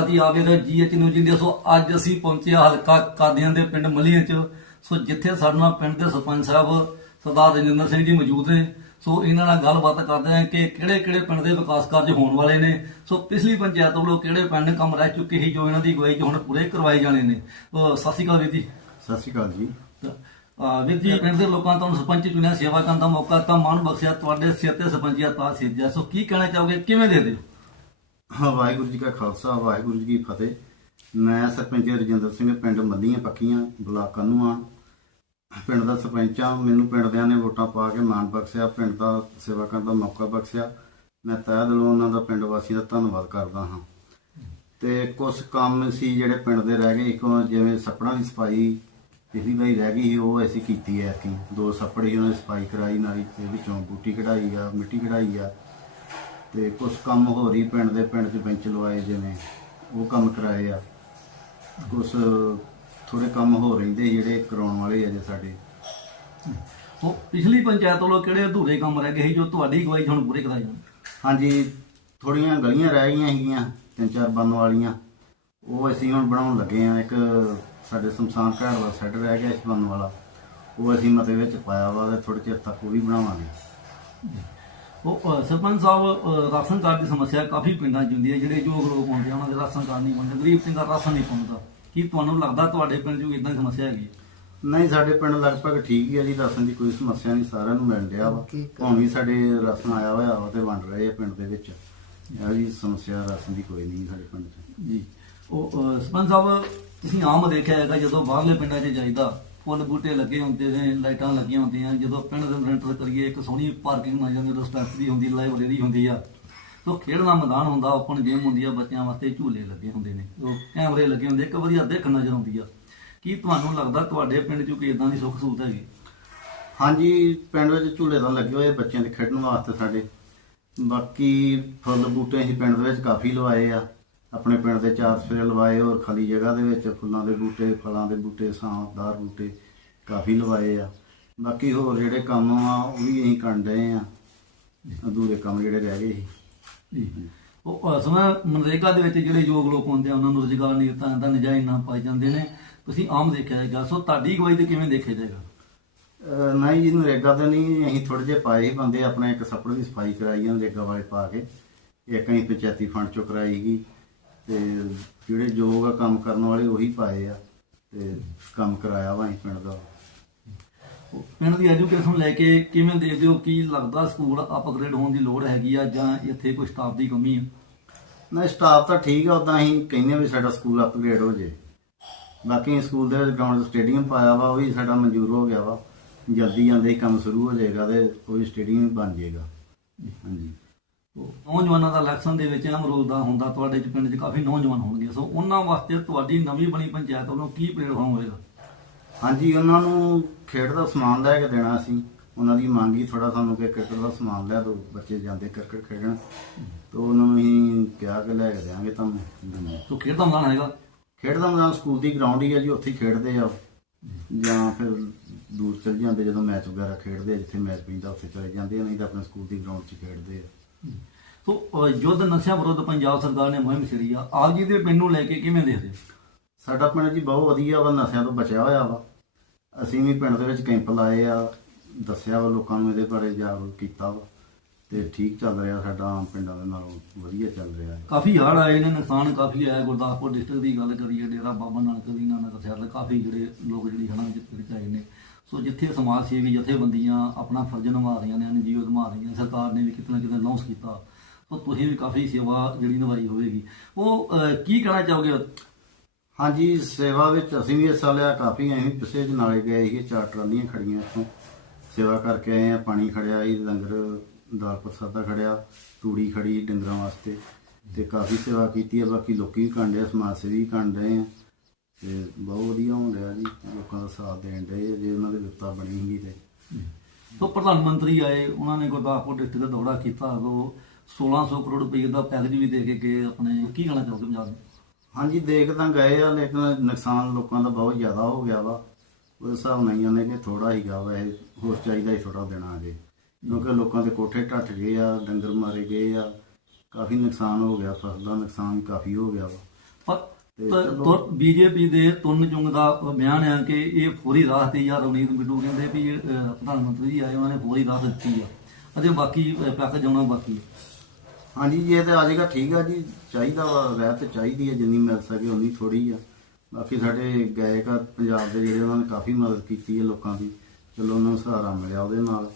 ਜੀ ਆਵੇ ਦਾ ਜੀਐਚ news India ਸੋ ਅੱਜ ਅਸੀਂ ਪਹੁੰਚੇ ਹਾਂ ਹਲਕਾ ਕਾਦੀਆਂ ਦੇ ਪਿੰਡ ਮਲੀਆਂ ਚ। ਸੋ ਜਿੱਥੇ ਸਾਡੇ ਨਾਲ ਪਿੰਡ ਦੇ ਸਰਪੰਚ ਸਾਹਿਬ ਸਰਦਾਰ ਰਜਿੰਦਰ ਸਿੰਘ ਜੀ ਮੌਜੂਦ ਨੇ। ਸੋ ਇਹਨਾਂ ਨਾਲ ਗੱਲਬਾਤ ਕਰਦੇ ਹਾਂ ਕਿ ਕਿਹੜੇ ਕਿਹੜੇ ਪਿੰਡ ਦੇ ਵਿਕਾਸ ਕਾਰਜ ਹੋਣ ਵਾਲੇ ਨੇ। ਸੋ ਪਿਛਲੀ ਪੰਚਾਇਤ ਵੱਲੋਂ ਕਿਹੜੇ ਪਿੰਡ ਕੰਮ ਰਹਿ ਚੁੱਕੇ ਸੀ ਜੋ ਇਹਨਾਂ ਦੀ ਅਗਵਾਈ 'ਚ ਹੁਣ ਪੂਰੇ ਕਰਵਾਏ ਜਾਣੇ ਨੇ। ਸਤਿ ਸ਼੍ਰੀ ਅਕਾਲ ਵੀਰ ਜੀ। ਸਤਿ ਸ਼੍ਰੀ ਅਕਾਲ ਜੀ। ਵੀਰ ਜੀ ਪਿੰਡ ਦੇ ਲੋਕਾਂ ਤੋਂ ਸਰਪੰਚ ਚੁਣਿਆ ਸੇਵਾ ਕਰਨ ਦਾ ਮੌਕਾ ਤਾਂ ਮਾਣ ਬਖਸ਼ਿਆ। ਤੁਹਾਡੇ ਸਿਰ ਤੇ ਸਰਪੰਚੀਆ ਤਾਂ ਸਿੱਧਿਆ ਸੋ ਕੀ ਕਹਿਣਾ ਚਾਹੋਗੇ? ਕਿਵੇਂ ਦੇ ਦਿਓ ਵਾਹਿਗੁਰੂ ਜੀ ਕਾ ਖਾਲਸਾ, ਵਾਹਿਗੁਰੂ ਜੀ ਕੀ ਫਤਿਹ। ਮੈਂ ਸਰਪੰਚ ਰਜਿੰਦਰ ਸਿੰਘ, ਪਿੰਡ ਮੱਲੀਆਂ ਪੱਕੀਆਂ, ਬਲਾਕ ਕਨੂਆ। ਪਿੰਡ ਦਾ ਸਰਪੰਚ ਆ ਮੈਨੂੰ ਪਿੰਡ ਦਿਆਂ ਨੇ ਵੋਟਾਂ ਪਾ ਕੇ ਮਾਣ ਬਖਸ਼ਿਆ, ਪਿੰਡ ਦਾ ਸੇਵਾ ਕਰਨ ਦਾ ਮੌਕਾ ਬਖਸ਼ਿਆ। ਮੈਂ ਤਹਿ ਦਿਲੋਂ ਉਹਨਾਂ ਦਾ ਪਿੰਡ ਵਾਸੀ ਦਾ ਧੰਨਵਾਦ ਕਰਦਾ ਹਾਂ। ਤੇ ਕੁਝ ਕੰਮ ਸੀ ਜਿਹੜੇ ਪਿੰਡ ਦੇ ਰਹਿ ਗਏ, ਇੱਕ ਜਿਵੇਂ ਸੱਪੜਾਂ ਦੀ ਸਫ਼ਾਈ ਪਿਛਲੀ ਵਾਰੀ ਰਹਿ ਗਈ ਸੀ, ਉਹ ਅਸੀਂ ਕੀਤੀ ਹੈ ਕਿ ਦੋ ਸੱਪੜ ਸੀ, ਉਹਨਾਂ ਦੀ ਸਫ਼ਾਈ ਕਰਾਈ, ਨਾਲ ਤੇ ਵਿੱਚੋਂ ਬੂਟੀ ਕਢਾਈ ਆ, ਮਿੱਟੀ ਕਢਾਈ ਆ। ਤੇ ਕੁਝ ਕੰਮ ਹੋ ਰਹੀ ਪਿੰਡ ਦੇ ਪਿੰਡ 'ਚ ਬੈਂਚ ਲਵਾਏ ਜਿਵੇਂ ਉਹ ਕੰਮ ਕਰਾਏ ਆ। ਕੁਝ ਥੋੜੇ ਕੰਮ ਹੋ ਰਹਿੰਦੇ ਜਿਹੜੇ ਕਰਾਉਣ ਵਾਲੇ ਆ ਜੇ ਸਾਡੇ। ਸੋ ਪਿਛਲੀ ਪੰਚਾਇਤ ਵੱਲੋਂ ਕਿਹੜੇ ਅਧੂਰੇ ਕੰਮ ਰਹਿ ਗਏ ਸੀ ਜੋ ਤੁਹਾਡੀ ਅਗਵਾਈ 'ਚ ਹੁਣ ਪੂਰੇ ਕਰਾਏ ਜਾਣ ਹਾਂਜੀ ਥੋੜੀਆਂ ਗਲੀਆਂ ਰਹਿ ਗਈਆਂ ਸੀਗੀਆਂ ਤਿੰਨ ਚਾਰ ਬੰਨ ਵਾਲੀਆਂ। ਉਹ ਅਸੀਂ ਹੁਣ ਬਣਾਉਣ ਲੱਗੇ ਆ ਇੱਕ ਸਾਡੇ ਸ਼ਮਸ਼ਾਨ ਘਾਟ ਦਾ ਸੈੱਟ ਰਹਿ ਗਿਆ ਇਸ ਬੰਨ ਵਾਲਾ। ਉਹ ਅਸੀਂ ਮਤੇ ਵਿੱਚ ਪਾਇਆ ਵਾ ਤੇ ਥੋੜੇ ਚਿਰ ਤੱਕ ਉਹ ਵੀ ਬਣਾਵਾਂਗੇ। ਉਹ ਸਰਪੰਚ ਸਾਹਿਬ ਰਾਸ਼ਨ ਕਾਰਡ ਦੀ ਸਮੱਸਿਆ ਕਾਫੀ ਪਿੰਡਾਂ 'ਚ ਹੁੰਦੀ ਹੈ ਜਿਹੜੇ ਯੋਗ ਲੋਕ ਹੁੰਦੇ ਆ ਉਹਨਾਂ ਦੇ ਰਾਸ਼ਨ ਕਾਰਡ ਨਹੀਂ ਬਣਦੇ। ਗਰੀਬ ਸਿੰਘ ਦਾ ਰਾਸ਼ਨ ਨਹੀਂ ਪਹੁੰਚਦਾ ਕੀ ਤੁਹਾਨੂੰ ਲੱਗਦਾ ਤੁਹਾਡੇ ਪਿੰਡ 'ਚ ਇਦਾਂ ਦੀ ਸਮੱਸਿਆ ਹੈਗੀ? ਨਹੀਂ ਸਾਡੇ ਪਿੰਡ ਲਗਭਗ ਠੀਕ ਹੀ ਆ ਜੀ ਰਾਸ਼ਨ ਦੀ ਕੋਈ ਸਮੱਸਿਆ ਨਹੀਂ ਸਾਰਿਆਂ ਨੂੰ ਮਿਲ ਰਿਹਾ ਵਾ। ਹੁਣ ਵੀ ਸਾਡੇ ਰਾਸ਼ਨ ਆਇਆ ਹੋਇਆ ਵਾ ਤੇ ਵੰਡ ਰਹੇ ਆ ਪਿੰਡ ਦੇ ਵਿੱਚ। ਇਹ ਜੀ ਸਮੱਸਿਆ ਰਾਸ਼ਨ ਦੀ ਕੋਈ ਨਹੀਂ ਸਾਡੇ ਪਿੰਡ 'ਚ। ਜੀ। ਉਹ ਸਰਪੰਚ ਸਾਹਿਬ ਤੁਸੀਂ ਆਮ ਦੇਖਿਆ ਹੈਗਾ ਜਦੋਂ ਬਾਹਰਲੇ ਪਿੰਡਾਂ 'ਚ ਜਾਈਦਾ ਫੁੱਲ ਬੂਟੇ ਲੱਗੇ ਹੁੰਦੇ ਨੇ ਲਾਈਟਾਂ ਲੱਗੀਆਂ ਹੁੰਦੀਆਂ ਜਦੋਂ ਪਿੰਡ ਦੇ ਰੈਂਟਰ ਕਰੀਏ ਇੱਕ ਸੋਹਣੀ ਪਾਰਕਿੰਗ ਬਣ ਜਾਂਦੀ ਡਿਸਪੈਂਸਰੀ ਹੁੰਦੀ ਲਾਇਬ੍ਰੇਰੀ ਹੁੰਦੀ ਆ। ਸੋ ਖੇਡ ਦਾ ਮੈਦਾਨ ਹੁੰਦਾ ਓਪਨ ਗੇਮ ਹੁੰਦੀ ਆ ਬੱਚਿਆਂ ਵਾਸਤੇ ਝੂਲੇ ਲੱਗੇ ਹੁੰਦੇ ਨੇ। ਉਹ ਕੈਮਰੇ ਲੱਗੇ ਹੁੰਦੇ ਇੱਕ ਵਧੀਆ ਦੇਖ ਨਜ਼ਰ ਆਉਂਦੀ ਆ। ਕੀ ਤੁਹਾਨੂੰ ਲੱਗਦਾ ਤੁਹਾਡੇ ਪਿੰਡ 'ਚ ਕੋਈ ਇਦਾਂ ਦੀ ਸੁੱਖ ਸਹੂਲਤ ਹੈਗੀ? ਹਾਂਜੀ ਪਿੰਡ ਵਿੱਚ ਝੂਲੇ ਤਾਂ ਲੱਗੇ ਹੋਏ ਬੱਚਿਆਂ ਦੇ ਖੇਡਣ ਵਾਸਤੇ ਸਾਡੇ। ਬਾਕੀ ਫੁੱਲ ਬੂਟੇ ਅਸੀਂ ਪਿੰਡ ਦੇ ਵਿੱਚ ਕਾਫੀ ਲਵਾਏ ਆ। ਆਪਣੇ ਪਿੰਡ ਦੇ ਚਾਰ ਸਫੇਰੇ ਲਵਾਏ ਔਰ ਖਾਲੀ ਜਗ੍ਹਾ ਦੇ ਵਿੱਚ ਫੁੱਲਾਂ ਦੇ ਬੂਟੇ ਫਲਾਂ ਦੇ ਬੂਟੇ ਸਾਂਦਾਰ ਬੂਟੇ ਕਾਫੀ ਲਵਾਏ ਆ। ਬਾਕੀ ਹੋਰ ਜਿਹੜੇ ਕੰਮ ਆ ਉਹ ਵੀ ਅਸੀਂ ਕਰਨ ਡਏ ਆ। ਅਧੂਰੇ ਕੰਮ ਜਿਹੜੇ ਰਹਿ ਗਏ ਸੀ। ਉਹ ਅਸਮਾਂ ਮਨਰੇਗਾ ਦੇ ਵਿੱਚ ਜਿਹੜੇ ਯੋਗ ਲੋਕ ਹੁੰਦੇ ਆ ਉਹਨਾਂ ਨੂੰ ਰੁਜ਼ਗਾਰ ਨਹੀਂ ਦਿੱਤਾ ਜਾਂਦਾ ਨਜਾਇਜ਼ ਨਾ ਪਾਈ ਜਾਂਦੇ ਨੇ। ਤੁਸੀਂ ਆਮ ਦੇਖਿਆ ਜਾਏਗਾ ਸੋ ਤੁਹਾਡੀ ਅਗਵਾਈ ਤੇ ਕਿਵੇਂ ਦੇਖਿਆ ਜਾਏਗਾ? ਨਹੀਂ ਜੀ ਨਰੇਗਾ ਤੇ ਨਹੀਂ ਅਸੀਂ ਥੋੜੇ ਜਿਹੇ ਪਾਏ ਬੰਦੇ ਆਪਣੇ ਇੱਕ ਸੱਪੜ ਦੀ ਸਫ਼ਾਈ ਕਰਾਈ ਆ ਨਰੇਗਾ ਵਾਲੇ ਪਾ ਕੇ। ਇੱਕ ਅਸੀਂ ਪੰਚਾਇਤੀ ਫੰਡ ਚੋਂ ਕਰਾਈ ਗਈ ਤੇ ਜਿਹੜੇ ਯੋਗ ਆ ਕੰਮ ਕਰਨ ਵਾਲੇ ਉਹੀ ਪਾਏ ਆ ਤੇ ਕੰਮ ਕਰਾਇਆ ਵਾ ਅਸੀਂ ਪਿੰਡ ਦਾ। ਪਿੰਡ ਦੀ ਐਜੂਕੇਸ਼ਨ ਲੈ ਕੇ ਕਿਵੇਂ ਦੇਖਦੇ ਹੋ? ਕੀ ਲੱਗਦਾ ਸਕੂਲ ਅਪਗ੍ਰੇਡ ਹੋਣ ਦੀ ਲੋੜ ਹੈਗੀ ਆ ਜਾਂ ਇੱਥੇ ਕੋਈ ਸਟਾਫ ਦੀ ਕਮੀ ਹੈ ਨਾ ਸਟਾਫ ਤਾਂ ਠੀਕ ਆ ਉਦਾਂ ਅਸੀਂ ਕਹਿੰਦੇ ਵੀ ਸਾਡਾ ਸਕੂਲ ਅਪਗ੍ਰੇਡ ਹੋ ਜੇ। ਬਾਕੀ ਸਕੂਲ ਦੇ ਵਿੱਚ ਗਰਾਊਂਡ ਸਟੇਡੀਅਮ ਪਾਇਆ ਵਾ ਉਹ ਵੀ ਸਾਡਾ ਮਨਜ਼ੂਰ ਹੋ ਗਿਆ ਵਾ। ਜਲਦੀ ਆਂਦੇ ਹੀ ਕੰਮ ਸ਼ੁਰੂ ਹੋ ਜਾਏਗਾ ਤੇ ਉਹ ਵੀ ਸਟੇਡੀਅਮ ਬਣ ਜਾਏਗਾ। ਹਾਂਜੀ। ਨੌਜਵਾਨਾਂ ਦਾ ਇਲੈਕਸ਼ਨ ਦੇ ਵਿੱਚ ਅਹਿਮ ਰੋਲ ਦਾ ਹੁੰਦਾ ਤੁਹਾਡੇ ਚ ਪਿੰਡ 'ਚ ਕਾਫੀ ਨੌਜਵਾਨ ਹੋਣਗੇ। ਸੋ ਉਹਨਾਂ ਵਾਸਤੇ ਤੁਹਾਡੀ ਨਵੀਂ ਬਣੀ ਪੰਚਾਇਤ ਵੱਲੋਂ ਕੀ ਪਲੇਟਫਾਰਮ ਹੋਏਗਾ ਹਾਂਜੀ ਉਹਨਾਂ ਨੂੰ ਖੇਡ ਦਾ ਸਮਾਨ ਲੈ ਕੇ ਦੇਣਾ ਸੀ। ਉਹਨਾਂ ਦੀ ਮੰਗ ਹੀ ਥੋੜਾ ਸਾਨੂੰ ਕਿ ਕ੍ਰਿਕਟ ਦਾ ਸਮਾਨ ਲਿਆ ਦੋ ਬੱਚੇ ਜਾਂਦੇ ਕ੍ਰਿਕਟ ਖੇਡਣ। ਤੇ ਉਹਨਾਂ ਨੂੰ ਅਸੀਂ ਕਿਹਾ ਕਿ ਲੈ ਕੇ ਦੇਵਾਂਗੇ ਤੁਹਾਨੂੰ। ਸੋ ਖੇਡ ਦਾ ਮੈਦਾਨ ਹੈਗਾ? ਖੇਡ ਦਾ ਮੈਦਾਨ ਸਕੂਲ ਦੀ ਗਰਾਊਂਡ ਹੀ ਆ ਜੀ ਉੱਥੇ ਹੀ ਖੇਡਦੇ ਆ। ਜਾਂ ਫਿਰ ਦੂਰ ਚਲ ਜਾਂਦੇ ਜਦੋਂ ਮੈਚ ਵਗੈਰਾ ਖੇਡਦੇ ਜਿੱਥੇ ਮੈਚ ਪੈਂਦਾ ਉੱਥੇ ਚਲੇ ਜਾਂਦੇ ਨਹੀਂ ਤਾਂ ਆਪਣੇ ਸਕੂਲ ਦੀ ਗਰਾਊਂਡ 'ਚ ਖੇਡਦੇ ਆ। ਸੋ ਯੁੱਧ ਨਸ਼ਿਆਂ ਵਿਰੁੱਧ ਪੰਜਾਬ ਸਰਕਾਰ ਨੇ ਮੁਹਿੰਮ ਛੇੜੀ ਆ। ਆਪ ਜੀ ਦੇ ਪਿੰਡ ਨੂੰ ਲੈ ਕੇ ਕਿਵੇਂ ਦੇਖਦੇ ਹੋ? ਸਾਡਾ ਪਿੰਡ ਜੀ ਬਹੁਤ ਵਧੀਆ ਵਾ ਨਸ਼ਿਆਂ ਤੋਂ ਬਚਿਆ ਹੋਇਆ ਵਾ। ਅਸੀਂ ਵੀ ਪਿੰਡ ਦੇ ਵਿੱਚ ਕੈਂਪ ਲਾਏ ਆ ਦੱਸਿਆ ਵਾ ਲੋਕਾਂ ਨੂੰ ਇਹਦੇ ਬਾਰੇ ਜਾਗਰੂਕ ਕੀਤਾ ਵਾ। ਤੇ ਠੀਕ ਚੱਲ ਰਿਹਾ ਸਾਡਾ ਆਮ ਪਿੰਡਾਂ ਦੇ ਨਾਲੋਂ ਵਧੀਆ ਚੱਲ ਰਿਹਾ ਹੈ। ਕਾਫੀ ਹੜ੍ਹ ਆਏ ਨੇ ਨੁਕਸਾਨ ਕਾਫੀ ਆਇਆ ਗੁਰਦਾਸਪੁਰ ਡਿਸਟ੍ਰਿਕਟ ਦੀ ਗੱਲ ਕਰੀਏ ਡੇਰਾ ਬਾਬਾ ਨਾਨਕ ਦੀ ਨਾਨਕ ਸਾਹਿਬ ਕਾਫੀ ਜਿਹੜੇ ਲੋਕ ਜਿਹੜੀ ਹੜ੍ਹਾਂ ਵਿੱਚ ਆਏ ਨੇ। ਸੋ ਜਿੱਥੇ ਸਮਾਜ ਸੇਵੀ ਜਥੇਬੰਦੀਆਂ ਆਪਣਾ ਫਰਜ਼ ਨਿਭਾ ਰਹੀਆਂ ਨੇ ਐਨਜੀਓ ਨਿਭਾ ਰਹੀਆਂ ਸਰਕਾਰ ਨੇ ਵੀ ਕਿਤੇ ਨਾ ਕਿਤੇ ਲਾਂਚ ਕੀਤਾ, ਸੋ ਤੁਸੀਂ ਵੀ ਕਾਫੀ ਸੇਵਾ ਜਿਹੜੀ ਨਿਭਾਈ ਹੋਵੇਗੀ। ਉਹ ਕੀ ਕਹਿਣਾ ਚਾਹੋਗੇ? ਹਾਂਜੀ, ਸੇਵਾ ਵਿੱਚ ਅਸੀਂ ਵੀ ਹਿੱਸਾ ਲਿਆ ਕਾਫੀ ਅਸੀਂ ਵੀ ਪਿਛਲੇ ਨਾਲੇ ਗਏ ਸੀ ਚਾਰ ਟਰਾਲੀਆਂ ਖੜੀਆਂ ਇੱਥੋਂ। ਸੇਵਾ ਕਰਕੇ ਆਏ ਆ, ਪਾਣੀ ਖੜਿਆ ਸੀ ਲੰਗਰ, ਦਾਲ ਪ੍ਰਸਾਦਾ ਖੜਿਆ, ਤੂੜੀ ਖੜੀ ਡੰਗਰਾਂ ਵਾਸਤੇ ਤੇ ਕਾਫੀ ਸੇਵਾ ਕੀਤੀ ਹੈ ਬਾਕੀ ਲੋਕੀ ਵੀ ਕਾਂਡੇ ਆ, ਸਮਾਜ ਸੇਵੀ ਵੀ ਕਾਂਡੇ ਆ। ਤੇ ਬਹੁਤ ਵਧੀਆ ਹੋਣ ਰਿਹਾ ਜੀ ਲੋਕਾਂ ਦਾ ਸਾਥ ਦੇਣ ਦੇ ਜੇ ਉਹਨਾਂ ਦੇ ਵਿਪਤਾ ਬਣੀ ਹੁੰਦੀ ਤੇ। ਸੋ ਪ੍ਰਧਾਨ ਮੰਤਰੀ ਆਏ ਉਹਨਾਂ ਨੇ ਗੁਰਦਾਸਪੁਰ ਡਿਸਟ੍ਰਿਕਟ ਦਾ ਦੌਰਾ ਕੀਤਾ ਉਹ 1600 ਕਰੋੜ ਰੁਪਏ ਦਾ ਪੈਕੇਜ ਵੀ ਦੇ ਕੇ ਗਏ ਆਪਣੇ। ਕੀ ਕਹਿਣਾ ਚਾਹੋਗੇ ਪੰਜਾਬ ਨੂੰ? ਹਾਂਜੀ ਦੇਖ ਤਾਂ ਗਏ ਆ ਲੇਕਿਨ ਨੁਕਸਾਨ ਲੋਕਾਂ ਦਾ ਬਹੁਤ ਜ਼ਿਆਦਾ ਹੋ ਗਿਆ ਵਾ। ਉਸ ਹਿਸਾਬ ਨਾਲ ਹੀ ਉਹਨੇ ਕਿ ਥੋੜਾ ਹੀਗਾ ਵਾ ਇਹ ਹੋਰ ਚਾਹੀਦਾ ਹੀ ਥੋੜਾ ਦੇਣਾ ਅਜੇ ਕਿਉਂਕਿ ਲੋਕਾਂ ਦੇ ਕੋਠੇ ਢੱਠ ਗਏ ਆ ਡੰਗਰ ਮਾਰੇ ਗਏ ਆ। ਕਾਫੀ ਨੁਕਸਾਨ ਹੋ ਗਿਆ ਫਸਲ ਦਾ ਨੁਕਸਾਨ ਕਾਫੀ ਹੋ ਗਿਆ ਵਾ। ਪਰ ਬੀਜੇਪੀ ਦੇ ਤੁਰਨ ਚੁੰਗ ਦਾ ਬਿਆਨ ਹੈ ਕਿ ਇਹ ਫੌਰੀ ਰਾਹ ਤੇ ਯਾਰ ਰਵਨੀਤ ਬਿੱਟੂ ਕਹਿੰਦੇ ਵੀ ਇਹ, ਪ੍ਰਧਾਨ ਮੰਤਰੀ ਜੀ ਆਏ ਉਹਨਾਂ ਨੇ ਫੌਰੀ ਰਾਹ ਦਿੱਤੀ ਆ। ਅਤੇ ਬਾਕੀ ਪੈਕੇਜ ਆਉਣਾ ਬਾਕੀ। ਹਾਂਜੀ ਜੇ ਤੇ ਆ ਜਾਏਗਾ ਠੀਕ ਆ ਜੀ ਚਾਹੀਦਾ ਵਾ ਰਹਿ ਤੇ ਚਾਹੀਦੀ ਹੈ ਜਿੰਨੀ ਮਿਲ ਸਕੇ ਉਨੀ ਥੋੜੀ ਆ। ਬਾਕੀ ਸਾਡੇ ਗਾਇਕ ਆ ਪੰਜਾਬ ਦੇ ਜਿਹੜੇ ਉਹਨਾਂ ਨੇ ਕਾਫੀ ਮਦਦ ਕੀਤੀ ਹੈ ਲੋਕਾਂ ਦੀ। ਚਲੋ ਉਹਨਾਂ ਨੂੰ ਸਹਾਰਾ ਮਿਲਿਆ ਉਹਦੇ ਨਾਲ।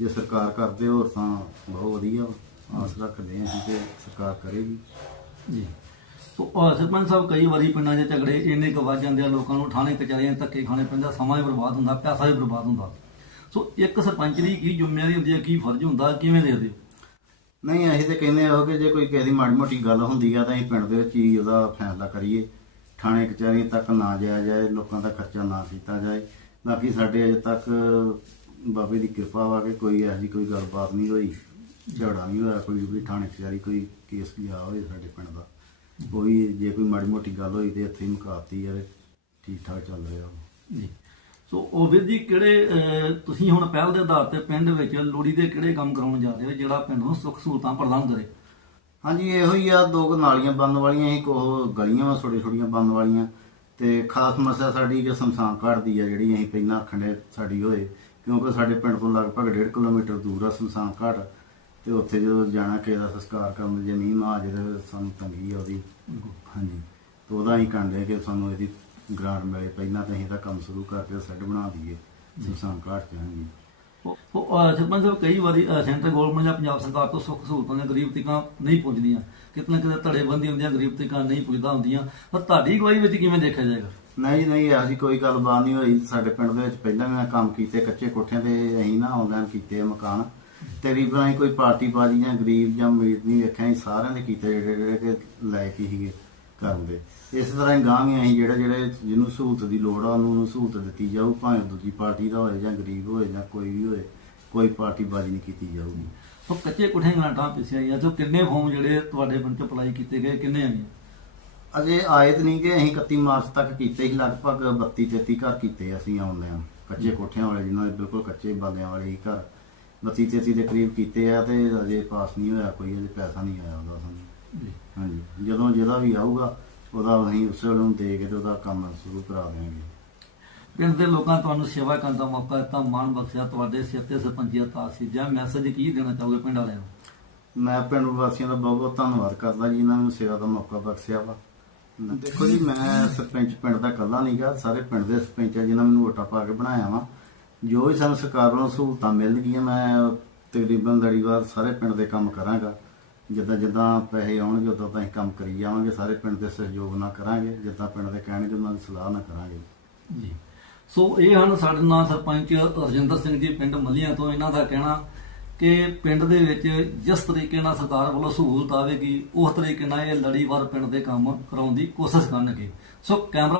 ਜੇ ਸਰਕਾਰ ਕਰਦੇ ਹੋਰ ਤਾਂ ਬਹੁਤ ਵਧੀਆ। ਆਸ ਰੱਖਦੇ ਜੀ ਕਿ ਸਰਕਾਰ ਕਰੇਗੀ ਜੀ। ਸੋ ਅਹ, ਸਰਪੰਚ ਸਾਹਿਬ ਕਈ ਵਾਰੀ ਪਿੰਡਾਂ 'ਚ ਝਗੜੇ ਇੰਨੇ ਕੁ ਵੱਜ ਜਾਂਦੇ ਆ ਲੋਕਾਂ ਨੂੰ ਥਾਣੇ ਕਚਹਿਰੀਆਂ ਧੱਕੇ ਖਾਣੇ ਪੈਂਦਾ ਸਮਾਂ ਵੀ ਬਰਬਾਦ ਹੁੰਦਾ ਪੈਸਾ ਵੀ ਬਰਬਾਦ ਹੁੰਦਾ। ਸੋ ਇੱਕ ਸਰਪੰਚ ਦੀ ਕੀ ਜ਼ਿੰਮੇਵਾਰੀ ਹੁੰਦੀ ਹੈ ਕੀ ਫਰਜ਼ ਹੁੰਦਾ ਕਿਵੇਂ ਦੇਖਦੇ ਦਿਓ ਨਹੀਂ ਅਸੀਂ ਤੇ ਕਹਿੰਦੇ ਆ ਕਿ ਜੇ ਕੋਈ ਕਿਸੇ ਦੀ ਮਾੜੀ ਮੋਟੀ ਗੱਲ ਹੁੰਦੀ ਆ ਤਾਂ ਅਸੀਂ ਪਿੰਡ ਦੇ ਵਿੱਚ ਹੀ ਉਹਦਾ ਫੈਸਲਾ ਕਰੀਏ। ਥਾਣੇ ਕਚਹਿਰੀ ਤੱਕ ਨਾ ਜਾਇਆ ਜਾਏ ਲੋਕਾਂ ਦਾ ਖਰਚਾ ਨਾ ਕੀਤਾ ਜਾਏ। ਬਾਕੀ ਸਾਡੇ ਅਜੇ ਤੱਕ ਬਾਬੇ ਦੀ ਕਿਰਪਾ ਵਾ ਕਿ ਕੋਈ ਇਹੋ ਜਿਹੀ ਕੋਈ ਗੱਲਬਾਤ ਨਹੀਂ ਹੋਈ ਝਗੜਾ ਨਹੀਂ ਹੋਇਆ ਕੋਈ ਵੀ ਥਾਣੇ ਕਚਹਿਰੀ ਕੋਈ ਕੇਸ ਲਿਆ ਹੋਏ ਸਾਡੇ ਪਿੰਡ ਦਾ। ਕੋਈ ਜੇ ਕੋਈ ਮਾੜੀ ਮੋਟੀ ਗੱਲ ਹੋਈ ਤੇ ਇੱਥੇ ਹੀ ਮੁਕਾਤੀ ਆ ਠੀਕ ਠਾਕ ਚੱਲ ਰਿਹਾ। ਜੀ। ਸੋ ਉਹ ਵੀਰ ਜੀ ਕਿਹੜੇ ਅਹ, ਤੁਸੀਂ ਹੁਣ ਪਹਿਲ ਦੇ ਆਧਾਰ ਤੇ ਪਿੰਡ ਵਿੱਚ ਲੋੜੀ ਦੇ ਕਿਹੜੇ ਕੰਮ ਕਰਾਉਣ ਜਾ ਰਹੇ ਹੋ ਜਿਹੜਾ ਪਿੰਡ ਨੂੰ ਸੁੱਖ ਸਹੂਲਤਾਂ ਪ੍ਰਦਾਨ ਕਰੇ? ਹਾਂਜੀ ਇਹੋ ਹੀ ਆ ਦੋ ਕੁ ਨਾਲੀਆਂ ਬੰਦ ਵਾਲੀਆਂ ਸੀ ਕੋ ਗਲੀਆਂ ਵਾ ਛੋਟੀਆਂ ਛੋਟੀਆਂ ਬੰਦ ਵਾਲੀਆਂ। ਤੇ ਖਾਸ ਮਸਲਾ ਸਾਡੀ ਕਿ ਸ਼ਮਸ਼ਾਨ ਘਾਟ ਦੀ ਆ ਜਿਹੜੀ ਅਸੀਂ ਪਹਿਲਾਂ ਆਖਣੇ ਸਾਡੀ ਹੋਏ ਕਿਉਂਕਿ ਸਾਡੇ ਪਿੰਡ ਤੋਂ ਲਗਭਗ 1.5 ਕਿਲੋਮੀਟਰ ਦੂਰ ਆ ਸ਼ਮਸ਼ਾਨ ਘਾਟ। ਤੇ ਉੱਥੇ ਜਦੋਂ ਜਾਣਾ ਕਿਸੇ ਦਾ ਸੰਸਕਾਰ ਕਰਨ ਜੇ ਨਹੀਂ ਮਾ ਜੇ ਤੇ ਸਾਨੂੰ ਤੰਗੀ ਆ ਉਹਦੀ। ਹਾਂਜੀ। ਤੇ ਉਹਦਾ ਅਸੀਂ ਕਹਿੰਦੇ ਕਿ ਸਾਨੂੰ ਇਹਦੀ ਗ੍ਰਾਂਟ ਮਿਲੇ। ਪਹਿਲਾਂ ਤਾਂ ਅਸੀਂ ਇਹਦਾ ਕੰਮ ਸ਼ੁਰੂ ਕਰਕੇ ਸੈੱਟ ਬਣਾ ਦਈਏ। ਸ਼ਮਸ਼ਾਨ ਘਾਟ ਚ ਹਾਂਜੀ। ਉਹ ਸਰਪੰਚ ਸਾਹਿਬ ਕਈ ਵਾਰੀ ਸੈਂਟਰ ਗਵਰਨਮੈਂਟ ਜਾਂ ਪੰਜਾਬ ਸਰਕਾਰ ਤੋਂ ਸੁੱਖ ਸਹੂਲਤਾਂ ਦੇ ਗਰੀਬ ਤੱਕਾਂ ਨਹੀਂ ਪਹੁੰਚਦੀਆਂ ਕਿਤੇ ਨਾ ਕਿਤੇ ਧੜੇਬੰਦੀ ਹੁੰਦੀਆਂ ਗਰੀਬ ਤੱਕਾਂ ਨਹੀਂ ਪੁੱਜਦਾ ਹੁੰਦੀਆਂ। ਪਰ ਤੁਹਾਡੀ ਅਗਵਾਈ ਵਿੱਚ ਕਿਵੇਂ ਦੇਖਿਆ ਜਾਏਗਾ? ਨਹੀਂ ਨਹੀਂ ਐਸੀ ਕੋਈ ਗੱਲਬਾਤ ਨਹੀਂ ਹੋਈ। ਸਾਡੇ ਪਿੰਡ ਦੇ ਵਿੱਚ ਪਹਿਲਾਂ ਵੀ ਮੈਂ ਕੰਮ ਕੀਤੇ ਕੱਚੇ ਕੋਠਿਆਂ ਤੇ ਅਸੀਂ ਨਾ ਆਨਲਾਈਨ ਕੀਤੇ ਮਕਾਨ। ਤਕਰੀਬਨ ਅਸੀਂ ਕੋਈ ਪਾਰਟੀ ਬਾਜੀ ਜਾਂ ਗਰੀਬ ਜਾਂ ਅਮੀਰ ਨਹੀਂ ਵੇਖਿਆ ਅਸੀਂ ਸਾਰਿਆਂ ਦੇ ਕੀਤੇ ਜਿਹੜੇ ਜਿਹੜੇ ਕਿ ਲਾਇਕ ਹੀ ਸੀਗੇ ਕਰਨ ਦੇ। ਇਸ ਤਰ੍ਹਾਂ ਹੀ ਗਾਂ ਵੀ ਅਸੀਂ ਜਿਹੜੇ ਜਿਹੜੇ ਜਿਹਨੂੰ ਸਹੂਲਤ ਦੀ ਲੋੜ ਆ ਉਹਨੂੰ ਉਹਨੂੰ ਸਹੂਲਤ ਦਿੱਤੀ ਜਾਊ ਭਾਵੇਂ ਦੂਜੀ ਪਾਰਟੀ ਦਾ ਹੋਏ ਜਾਂ ਗਰੀਬ ਹੋਏ ਜਾਂ ਕੋਈ ਵੀ ਹੋਏ ਕੋਈ ਪਾਰਟੀ ਬਾਜੀ ਨਹੀਂ ਕੀਤੀ ਜਾਊਗੀ। ਉਹ ਕੱਚੇ ਕੁੱਠੇ ਗਰਾਂਟਾਂ ਪਿੱਛੇ ਆਈਆਂ ਤੇ ਕਿੰਨੇ ਫਾਰਮ ਜਿਹੜੇ ਤੁਹਾਡੇ 'ਚ ਅਪਲਾਈ ਕੀਤੇ ਗਏ ਕਿੰਨੇ ਆਏ ਅਜੇ ਆਏ ਤੇ ਨਹੀਂ ਕਿ ਅਸੀਂ 31 ਮਾਰਚ ਤੱਕ ਕੀਤੇ ਸੀ ਲਗਭਗ 32 33 ਘਰ ਕੀਤੇ ਅਸੀਂ ਆਨਲਾਈਨ ਕੱਚੇ ਕੋਠਿਆਂ ਵਾਲੇ ਜਿਨ੍ਹਾਂ ਦੇ ਬਿਲਕੁਲ ਕੱਚੇ ਬਾਲਿਆਂ ਵਾਲੇ ਹੀ ਘਰ। 32 33 ਦੇ ਕਰੀਬ ਕੀਤੇ ਆ ਤੇ ਅਜੇ ਪਾਸ ਨਹੀਂ ਹੋਇਆ ਕੋਈ ਅਜੇ ਪੈਸਾ ਨਹੀਂ ਆਇਆ ਉਹਦਾ ਸਾਨੂੰ। ਜੀ। ਹਾਂਜੀ। ਜਦੋਂ ਜਿਹਦਾ ਵੀ ਆਊਗਾ ਉਹਦਾ ਅਸੀਂ ਉਸੇ ਨੂੰ ਦੇ ਕੇ ਤੇ ਉਹਦਾ ਕੰਮ ਸ਼ੁਰੂ ਕਰਾ ਦੇਵਾਂਗੇ। ਪਿੰਡ ਦੇ ਲੋਕਾਂ ਤੁਹਾਨੂੰ ਸੇਵਾ ਕਰਨ ਦਾ ਮੌਕਾ ਦਿੱਤਾ ਮਾਣ ਬਖਸ਼ਿਆ ਤੁਹਾਡੇ ਸਿਰ ਤੇ ਸਰਪੰਚੀਅਤ ਤਾਸੀ ਜਾਂ ਮੈਸੇਜ ਕੀ ਦੇਣਾ ਚਾਹੋਗੇ ਪਿੰਡ ਵਾਲਿਆਂ ਨੂੰ? ਮੈਂ ਪਿੰਡ ਵਾਸੀਆਂ ਦਾ ਬਹੁਤ ਬਹੁਤ ਧੰਨਵਾਦ ਕਰਦਾ ਜੀ ਇਹਨਾਂ ਨੂੰ ਸੇਵਾ ਦਾ ਮੌਕਾ ਬਖਸ਼ਿਆ ਵਾ। ਦੇਖੋ ਜੀ ਮੈਂ ਸਰਪੰਚ ਪਿੰਡ ਦਾ ਇਕੱਲਾ ਨਹੀਂਗਾ ਸਾਰੇ ਪਿੰਡ ਦੇ ਸਰਪੰਚ ਆ ਜਿਨ੍ਹਾਂ ਮੈਨੂੰ ਵੋਟਾਂ ਪਾ ਕੇ ਬਣਾਇਆ ਵਾ। ਜੋ ਵੀ ਸਾਨੂੰ ਸਰਕਾਰ ਵੱਲੋਂ ਸਹੂਲਤਾਂ ਮਿਲਣਗੀਆਂ, ਮੈਂ ਤਕਰੀਬਨ ਲੜੀਵਾਰ ਸਾਰੇ ਪਿੰਡ ਦੇ ਕੰਮ ਕਰਾਂਗਾ। ਜਿੱਦਾਂ ਜਿੱਦਾਂ ਪੈਸੇ ਆਉਣਗੇ, ਉਦੋਂ ਤਾਂ ਅਸੀਂ ਕੰਮ ਕਰੀ ਜਾਵਾਂਗੇ। ਸਾਰੇ ਪਿੰਡ ਦੇ ਸਹਿਯੋਗ ਨਾਲ ਕਰਾਂਗੇ। ਜਿੱਦਾਂ ਪਿੰਡ ਦੇ ਕਹਿਣਗੇ, ਉਹਨਾਂ ਦੀ ਸਲਾਹ ਨਾਲ ਕਰਾਂਗੇ। ਜੀ। ਸੋ ਇਹ ਹਨ ਸਾਡੇ ਨਾਲ ਸਰਪੰਚ ਰਜਿੰਦਰ ਸਿੰਘ ਜੀ, ਪਿੰਡ ਮੱਲੀਆਂ ਤੋਂ। ਇਹਨਾਂ ਦਾ ਕਹਿਣਾ ਕਿ ਪਿੰਡ ਦੇ ਵਿੱਚ ਜਿਸ ਤਰੀਕੇ ਨਾਲ ਸਰਕਾਰ ਵੱਲੋਂ ਸਹੂਲਤ ਆਵੇਗੀ, ਉਸ ਤਰੀਕੇ ਨਾਲ ਇਹ ਲੜੀਵਾਰ ਪਿੰਡ ਦੇ ਕੰਮ ਕਰਾਉਣ ਦੀ ਕੋਸ਼ਿਸ਼ ਕਰਨਗੇ। So camera